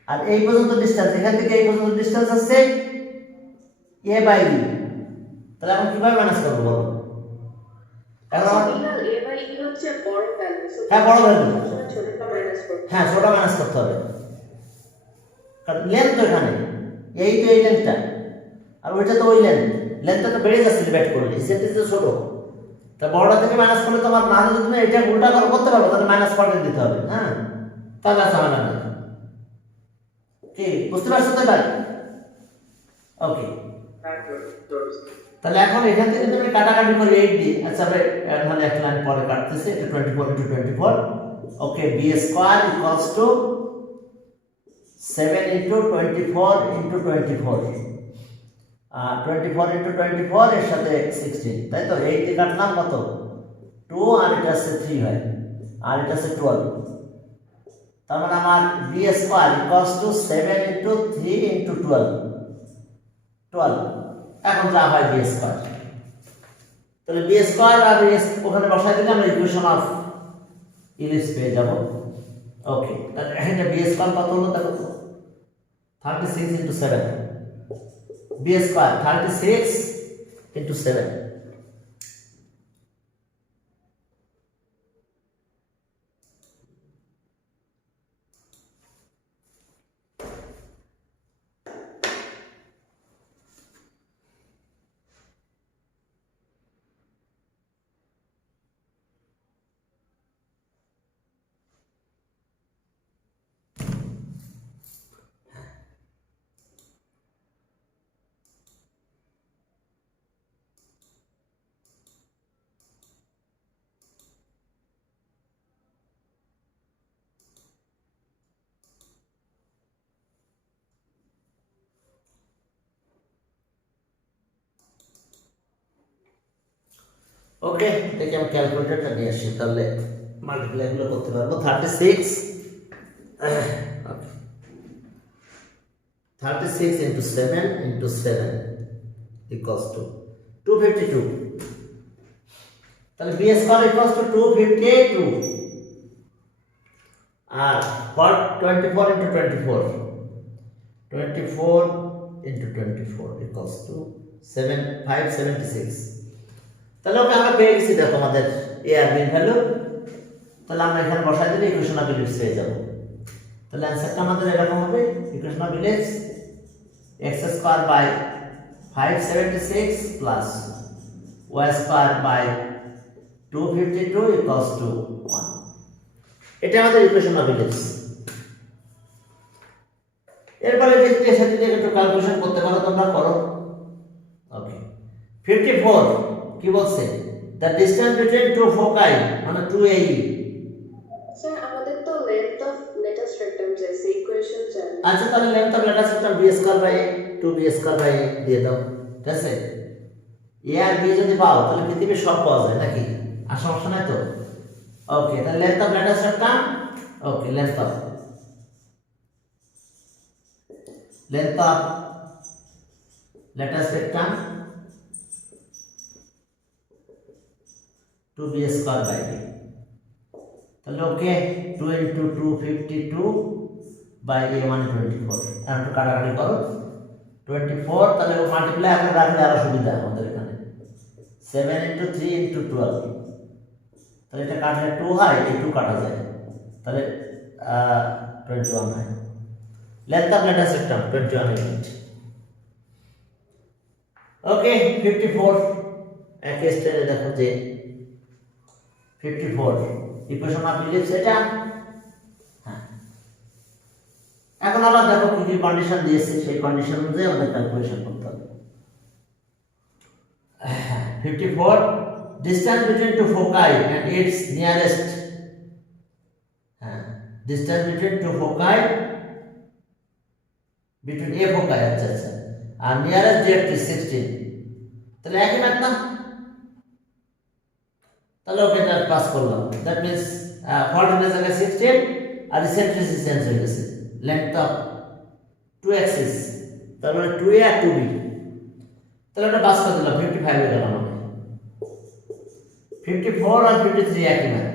আর এই পর্যন্ত ডিসটেন্স, এখান থেকে এই পর্যন্ত ডিসটেন্স আছে এ বাই ই। তাহলে এখন কিভাবে মাইনাস করব বলো? এখন সিগন্যাল A বাই E হচ্ছে বড় ভ্যালু, হ্যাঁ বড় ভ্যালু, ছোটটা মাইনাস করতে। হ্যাঁ ছোট মাইনাস করতে হবে, কারণ লেন্থ তো এখানে এই তো এই লেন্থটা, আর ওইটা তো ওই লেন্থটা তো বেড়ে যাচ্ছে ডিভাইড করলে, সেটা তো ছোট, তা বড়টা থেকে মাইনাস করলে তোমার না যদি তুমি এটা উল্টা করতে পারবো তাহলে মাইনাস 40 দিতে হবে। হ্যাঁ তাহলে আছে আমার না কি বুঝতে পারছো তো এবার? ওকে তাহলে এখন এখান থেকে তুমি কাটাকাটি করে 8 দিয়ে, আচ্ছা ভাই মানে এক লাইন পরে কাটতেছে, এটা 24 into 24, ওকে b square equals two 7 into 24 into 24, 24 into 24 এর সাথে 16, তাই তো? 8 দিয়ে কাটলাম কত 2, আর এটা আছে 3 হয়, আর এটা আছে 12, তার মানে আমার b square equals two 7 into 3 into 12, এখন যা হয় b স্কয়ার, তাহলে b স্কয়ার আর ওখানে বসাই দিলে আমরা ইকুয়েশন অফ ইলিপস পেয়ে যাব। ওকে তাহলে এটা b স্কয়ার কত হলো দেখো তো, 36 into 7, b স্কয়ার 36 into 7, ওকে দেখি আমি ক্যালকুলেটরটা নিয়ে আসি, তাহলে মাল্টিপ্লাই গুলো করতে পারবো। 36 36 into 7 into 7 equals to 252. তাহলে b স্কয়ার equals to 252 আর for 24 into 24 into 24 equals to 576. তাহলে ওকে আমরা পেয়ে গেছি দেখো আমাদের a আর b এর ভ্যালু। তাহলে আমরা এখানে বসাই দিলে ইকুয়েশন অফ ইলিপস পেয়ে যাব। তাহলে অ্যানসারটা আমাদের এরকম হবে equation of ellipse x square by 576 plus y square by 252 equals to 1। এটা আমাদের ইকুয়েশন অফ ইলিপস। এরপরে দেখতে সাথে দিয়ে একটু ক্যালকুলেশন করতে পারো, তোমরা করো। ওকে 54 কি বলছে? The distance between two foci মানে 2AE। স্যার আমাদের তো লেন্থ অফ লেটাস রেক্টাম চাইছে ইকুয়েশন চাই। আচ্ছা তাহলে length of latus rectum b square by 2b square by দিয়ে দাও, ঠিক আছে? a আর b যদি পাও তাহলে পৃথিবীর সব পাওয়া যায় নাকি? আর সমস্যা নাই তো? ওকে তাহলে length of latus rectum, okay length of latus rectum 2b square by b। তাহলে ওকে 2 into 252 বাই a মানে 24। আর একটু কাটাকাটি করো 24, তাহলে ও মাল্টিপ্লাই এখন রাখলে আরো সুবিধা আমাদের এখানে 7 into 3 into 12। তাহলে এটা কাটলে 2 হয়, এই 2 কাটা যায়, তাহলে 21 হয়। Length of latus rectum 21 unit. Okay 54 একই স্টাইলে দেখো যে 54 ইকুয়েশন অফ ইলিপস এটা। হ্যাঁ এখন আবার দেখো কি কি কন্ডিশন দিয়েছে, সেই কন্ডিশন অনুযায়ী আমাদের ক্যালকুলেশন করতে হবে। 54 distance between two foci and its nearest, distance between two foci between a foci আচ্ছা আচ্ছা আর nearest diameter 16। তাহলে একই ম্যাথ না? তাহলে ওকে এটা পাস করলাম। দ্যাট মিন্স 14 এর জায়গায় 16 আর ইসেন্ট্রিসিটি চেঞ্জ হয়ে গেছে। লেন্থ অফ 2 অ্যাক্সিস তারপরে 2a আর 2b, তাহলে ওটা পাস করে দিলাম 55 হয়ে গেল আমাদের। 54 আর 53 একই ম্যাথ।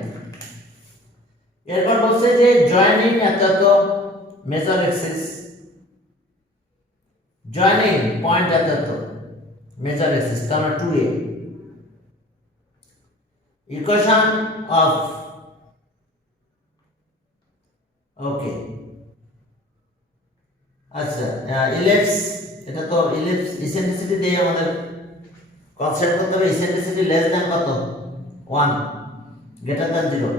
এরপর বলছে যে জয়েনিং এত মেজর অ্যাক্সিস, জয়েনিং পয়েন্ট এত মেজর অ্যাক্সিস তার মানে 2a। ইকুয়েশন অফ ওকে আচ্ছা ইলিপস, এটা তো ইলিপস ইসেন্ট্রিসিটি দিয়ে আমাদের কনসেপ্ট করতে হবে। ইসেন্ট্রিসিটি লেস দ্যান কত? 1 গ্রেটার দ্যান 0।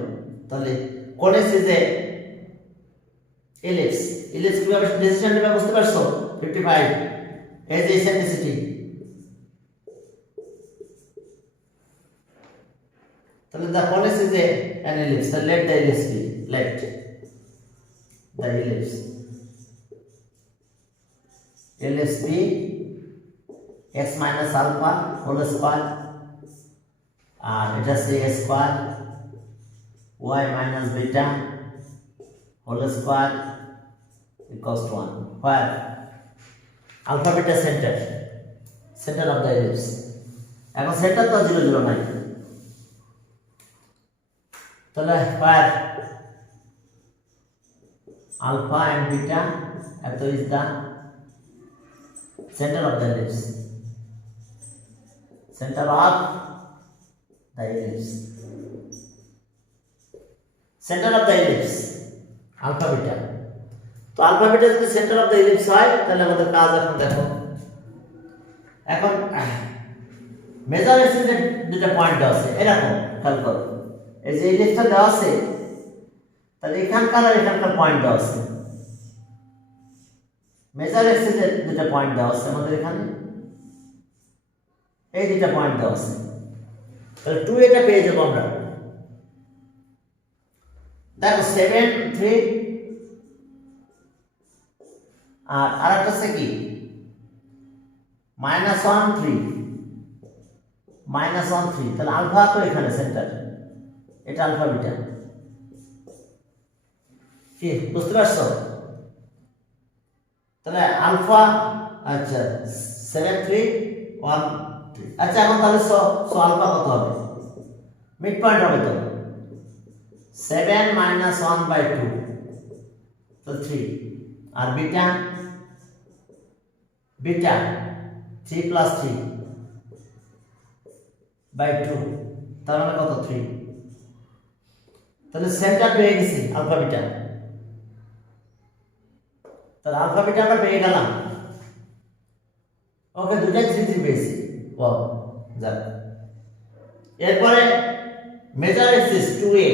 তাহলে কোনিস ইজ এ ইলিপস। ইলিপস কিভাবে ডিসিশন নেবে বুঝতে পারছো? 55 এই যে ইসেন্ট্রিসিটি, তাহলে the conus is an ellipse, so let the ellipse be, let the ellipse be x minus alpha whole square আর এটা সে a square y minus beta whole square equals to 1, where alpha beta center of the ellipse। এখন সেন্টার তো 0 0 নাই, তাহলে where alpha and beta at is the center of the ellipse, center of the ellipse, center of the ellipse alpha beta। তো alpha beta যদি center of the ellipse হয় তাহলে আমাদের কাজ এখন দেখো, এখন মেজর অ্যাক্সিসের দুটো পয়েন্ট আছে এরকম খেয়াল করো। এই যে ইলিপসটা দেওয়া আছে তাহলে এখানকার আর এখানকার পয়েন্ট দেওয়া আছে, মেজর অ্যাক্সিসের দুটো পয়েন্ট দেওয়া আছে আমাদের এখানে, এই দুটো পয়েন্ট দেওয়া আছে। তাহলে 2 এটা পেয়ে যাবো আমরা। দেখো 7 3 আর আরেকটা আছে কি -1 3 -1 3, তাহলে আলফা তো এখানে সেন্টার, এটা আলফা বিটা। কি বুঝতে পারছো? তাহলে আলফা, আচ্ছা 7 3 1 3। আচ্ছা এখন তাহলে সো আলফা কত হবে? মিড পয়েন্ট হবে তো 7 মাইনাস 1/2 তো 3। আর বিটা 3 প্লাস 3 বাই 2, তার মানে কত 3। তাহলে সেন্টার পেয়ে গেছি আলফা বিটা। তাহলে আলফা বিটা আমরা পেয়ে গেলাম। ওকে, দুটাই 3 3 পেয়েছি। ওয়াও, যাক। এরপরে মেজার এক্সিস 2a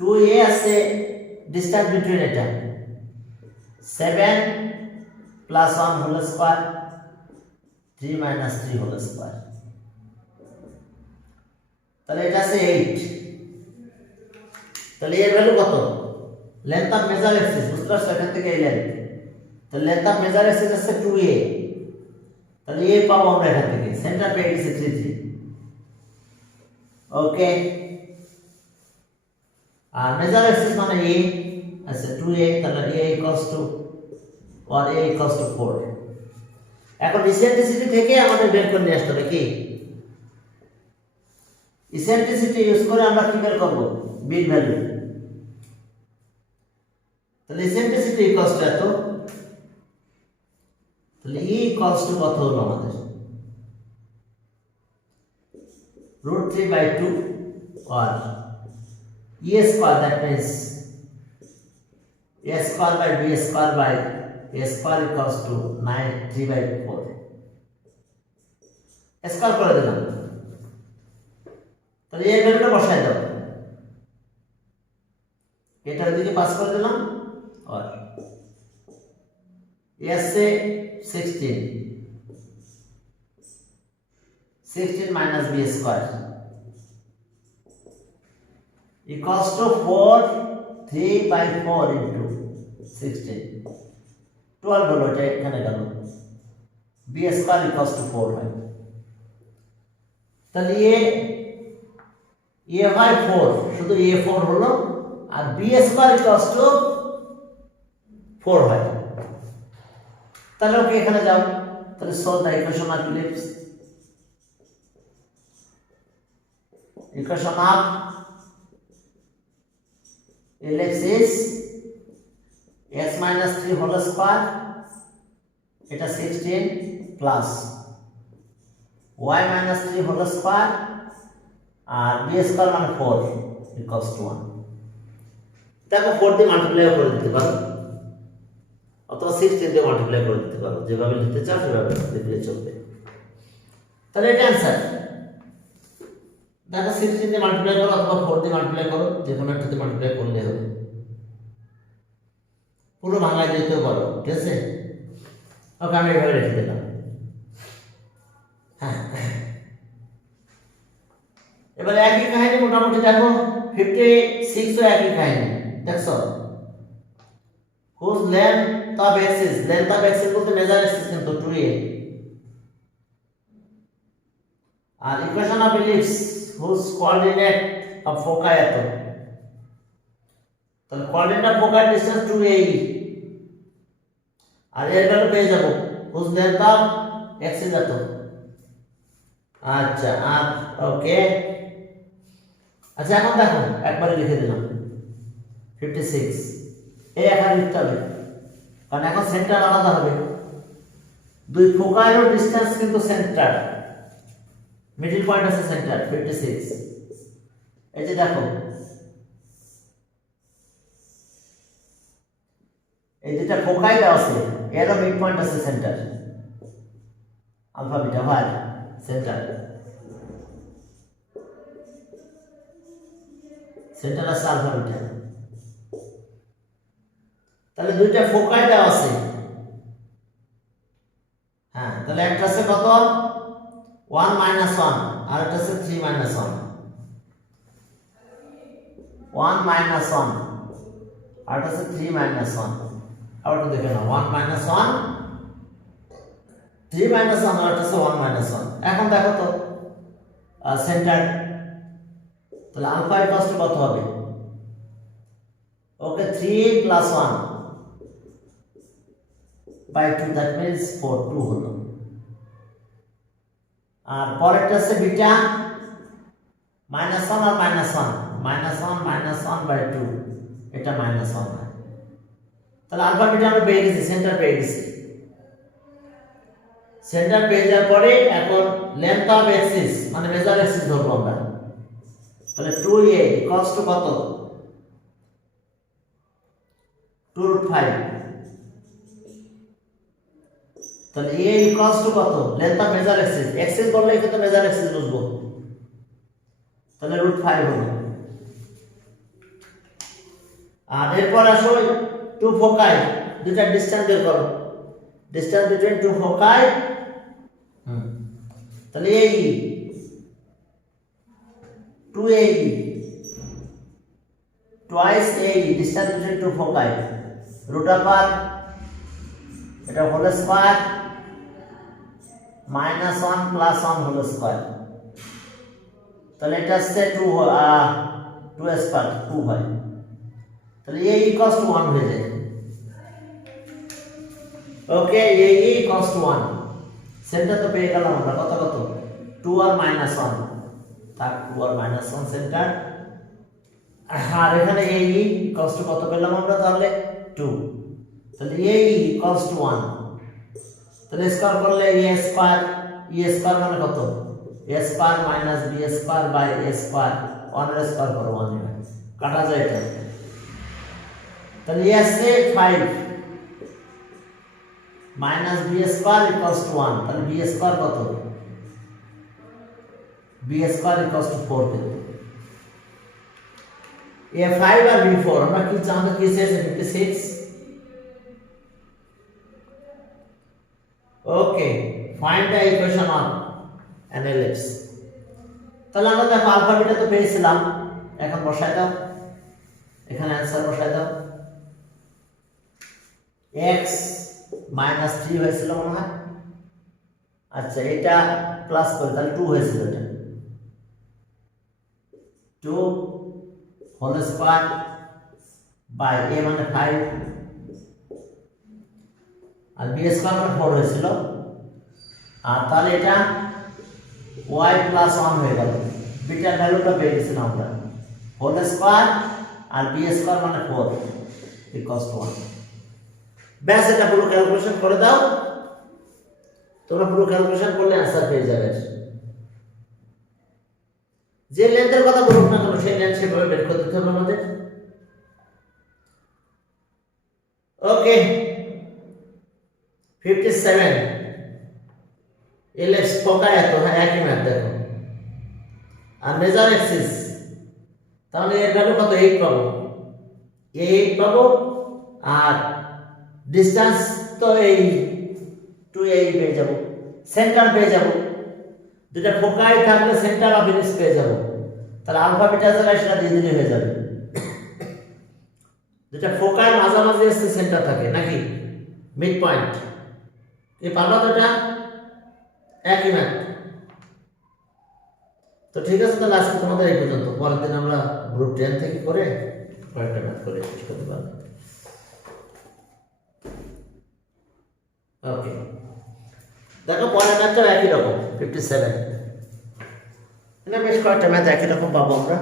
2a আছে ডিসটেন্স বিটুইন এটা 7 plus 1 whole square 3 minus 3 whole square. তাহলে এটা আছে 8। তাহলে এর ভ্যালু কত? লেন্থ অফ মেজার এক্সিস, বুঝতে পারছো? এখান থেকে এই লেন্থ, তাহলে লেন্থ অফ মেজার এক্সিস আছে 2a। তাহলে a পাবো আমরা এখান থেকে, সেন্টার পেয়ে গেছে 3 3। ওকে, আর মেজার এক্সিস মানে a আছে 2a, তাহলে a equals two or a equals to 4। এখন ইসেন্ট্রিসিটি থেকে আমাদের বের করে নিয়ে আসতে হবে কি? ইসেন্ট্রিসিটি ইউজ করে আমরা কি বের করব? বিট ভ্যালু। তাহলে ইসেন্ট্রিসিটি ইকুয়ালস টু এত, তাহলে e ইকুয়ালস টু কত হলো আমাদের? √3/2 or e square, that means a square by b square by a square equals to 3/4। Square করে দিলাম, তাহলে এই ভ্যালুটা বসাই দাও, এটার দিকে পাস করে দিলাম। আর এসে 16 minus b square equals to 4 3/4 into 16 12 হলো, এটা এখানে গেল। b স্কয়ার equals to 4 হয়। তাহলে a হয় 4, শুধু a 4 হলো, আর b স্কয়ার equals to 4 হয়। তাহলে ওকে এখানে যাও, তাহলে solve the equation of ellipse. Equation of ellipse is x minus 3 whole square, এটা 16 plus y minus 3 whole square আর b স্কয়ার মানে 4 equals to 1। দেখো 4 দিয়ে মাল্টিপ্লাই করে দিতে পারো অথবা 16 দিয়ে মাল্টিপ্লাই করে দিতে পারো, যেভাবে লিখতে চাও সেভাবে লিখলে চলবে। তাহলে এটা অ্যানসার। দেখো 16 দিয়ে মাল্টিপ্লাই করো অথবা 4 দিয়ে মাল্টিপ্লাই করো, যে কোনো একটা দিয়ে মাল্টিপ্লাই করলে হবে। পুরো ভাঙায় দিতেও পারো, ঠিক আছে? ওকে, আমি এভাবে রেখে দিলাম। হ্যাঁ, এবারে একই কাহিনী মোটামুটি দেখো 56 ও একই কাহিনী, দেখছো? whose length of axis বলতে মেজার অ্যাক্সিস কিন্তু 2a, আর equation of ellipse whose coordinate of foci এত, তাহলে coordinate of focal distance 2a, আর এর ভ্যালু পেয়ে যাব whose length of axis এত। আচ্ছা, আর ওকে, আচ্ছা এখন দেখো একবারে লিখে দিলাম 56। এই এখানে লিখতে হবে, কারণ এখন সেন্টার আলাদা হবে। দুই ফোকালের ডিসটেন্স কিন্তু সেন্টার, মিডল পয়েন্ট আছে সেন্টার 56। এই যে দেখো, এই যেটা ফোকাই দেওয়া আছে এরও মিড পয়েন্ট আছে সেন্টার, আলফা বিটা হয় সেন্টার, সেন্টার আছে আলফা বিটা। তাহলে দুইটা ফোকাই দেওয়া আছে। হ্যাঁ, তাহলে একটা আছে কত 1 minus 1 আর একটা আছে 3 minus 1। 1 minus 1 আর একটা আছে 3 minus 1। আবার একটু দেখে নাও, 1 minus 1 3 minus 1 আর একটা আছে 1 minus 1। এখন দেখো তো সেন্টার, তাহলে আলফা ইকুয়ালস টু কত হবে? ওকে 3 প্লাস 1 বাই 2, দ্যাট মিন্স 4, 2 হলো। আর পরেরটা হচ্ছে বিটা -1 আর -1, -1 বাই 2, এটা -1 হয়। তাহলে আলফা বিটা আমরা পেয়ে গেছি, সেন্টার পেয়ে গেছি। সেন্টার পেয়ে যাওয়ার পরে এখন লেন্থ অফ এক্সিস মানে মেজর এক্সিস ধরবো আমরা। তাহলে 2a ইকুয়ালস টু কত? 2√5। তাহলে a ইকুয়ালস টু কত? Length of major axis, axis বললে কিন্তু মেজর এক্সিস বুঝবো। তাহলে √5 হলো। আর এরপর আসো টু ফোকাই, দুটা ডিসটেন্স বের করো, ডিসটেন্স বিটুইন টু ফোকাই। তাহলে এই 2AE twice AE, distance between two foci, root over এটা whole square -1 plus 1 whole square. তাহলে এটা হচ্ছে 2 স্কয়ার 2 হয়। তাহলে AE ইকুয়ালস টু 1 হয়ে যায়। ওকে, AE ইকুয়ালস টু 1। সেন্টার তো পেয়ে গেলাম আমরা, কত 2 আর -1, তার 2 আর -1 সেন্টার। আর এখানে AE ইকুয়ালস টু কত পেলাম আমরা? তাহলে 2। তাহলে AE ইকুয়ালস টু 1। তাহলে স্কয়ার করলে A স্কয়ার, E স্কয়ার মানে কত? A square minus B square by A square, 1 এর স্কয়ার করো 1 এ কাটা যায় এটা। তাহলে A আছে 5 minus B square equals to 1। তাহলে B স্কয়ার কত? B স্কয়ার ইকুয়ালস টু 4 পেল। A5 আর B4 আমরা কি জানতে কি চেয়েছি? 56। Okay, find the equation of an ellipse। তাহলে আমরা দেখো আলফা বিটা তো পেয়েছিলাম, এখন বসাই দাও, এখানে आंसर বসাই দাও। x -3 হয়েছিল মনে হয়, আচ্ছা এটা প্লাস করে তাহলে 2 হয়েছিল, এটা 2 হোল স্কয়ার বাই a মানে 5 আর b স্কয়ার মানে 4 হয়েছিল। আর তাহলে এটা y প্লাস 1 হয়ে গেল, বিটার ভ্যালুটা পেয়ে গেছিলাম আমরা, হোল স্কয়ার আর b স্কয়ার মানে 4 ইকুয়ালস টু 1। ব্যাস, এটা পুরো ক্যালকুলেশন করে দাও, তোমরা পুরো ক্যালকুলেশন করলে आंसर পেয়ে যাবে। যে লেন্থের কথা বলুন না কেন সেই লেন্থ সেভাবে বের করে দিতে হবে আমাদের। ওকে, 57 এলএক্স ফোকাই এত, হ্যাঁ একই ম্যাথ দেখো। আর মেজর এক্সিস, তাহলে এর ভ্যালু কত? 8 পাবো, 8 পাবো। আর ডিসটেন্স তো এই 2AE পেয়ে যাব, সেন্টার পেয়ে যাব, দুটা ফোকাই থাকলে সেন্টার অফ ইলিপস পেয়ে যাব। তাহলে আলফা বিটা জায়গায় সেটা দিয়ে দিলে হয়ে যাবে। দুটা ফোকাই মাঝামাঝি এসে সেন্টার থাকে নাকি মিড পয়েন্ট, এই পারবা তো? এটা একই ম্যাথ তো, ঠিক আছে। তাহলে আজকে তোমাদের এই পর্যন্ত, পরের দিন আমরা গ্রুপ 10 থেকে করে কয়েকটা ম্যাথ করে শেষ করতে পারবো। ওকে, দেখো পরের ম্যাথটাও একই রকম 57, বেশ কয়েকটা ম্যাথ একই রকম পাবো আমরা।